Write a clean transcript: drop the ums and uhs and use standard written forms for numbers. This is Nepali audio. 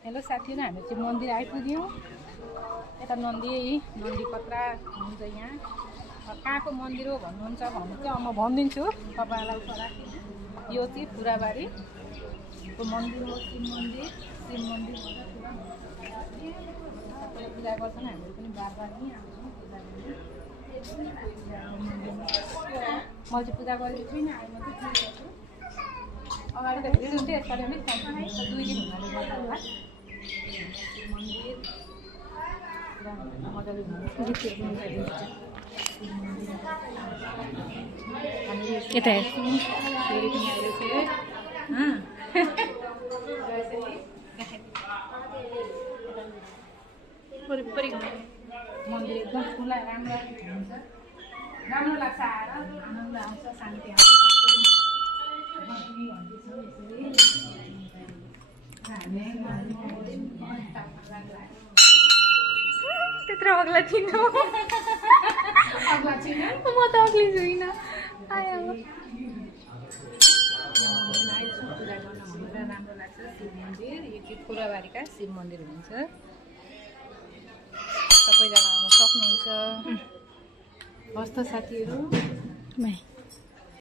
हेलो साथीहरु, हामी चाहिँ मन्दिर आइपुग्यौँ। यता नन्दी कत्रा हुनुहुन्छ यहाँ। कहाँको मन्दिर हो भन्नुहुन्छ भने चाहिँ म भनिदिन्छु तपाईँलाई पर। यो चाहिँ पुराबारीको मन्दिर हो, शिव मन्दिर। शिव मन्दिर पूजा गर्छन्, हामीहरू पनि बार बार यहीँ आउँछौँ पूजा गर्नु। म चाहिँ पूजा गरेको छुइनँ, अहिले मात्रै पुगेको छु। अगाडि त भिड हुन्थ्यो, यसपालि अलिक कम्ती छ, 2 दिन हुनाले गर्दा होला। मन्दिर मजाले गीतहरू पनि गाइदिन्छ। यता छोरी पनि आएको थियो। वरिपरि मन्दिर एकदम खुला राम्रो हुन्छ, राम्रो लाग्छ। आएर आनन्द आउँछ, शान्ति आउँछ। त्यत्रो अग्ला थिइनँ म त अग्ली छुइनँ। आयो पूजा गर्न भनेर राम्रो लाग्छ। शिव मन्दिर यो चाहिँ पुराबारीका शिव मन्दिर हुनुहुन्छ। सबैजना आउन सक्नुहुन्छ। हस्त साथीहरू।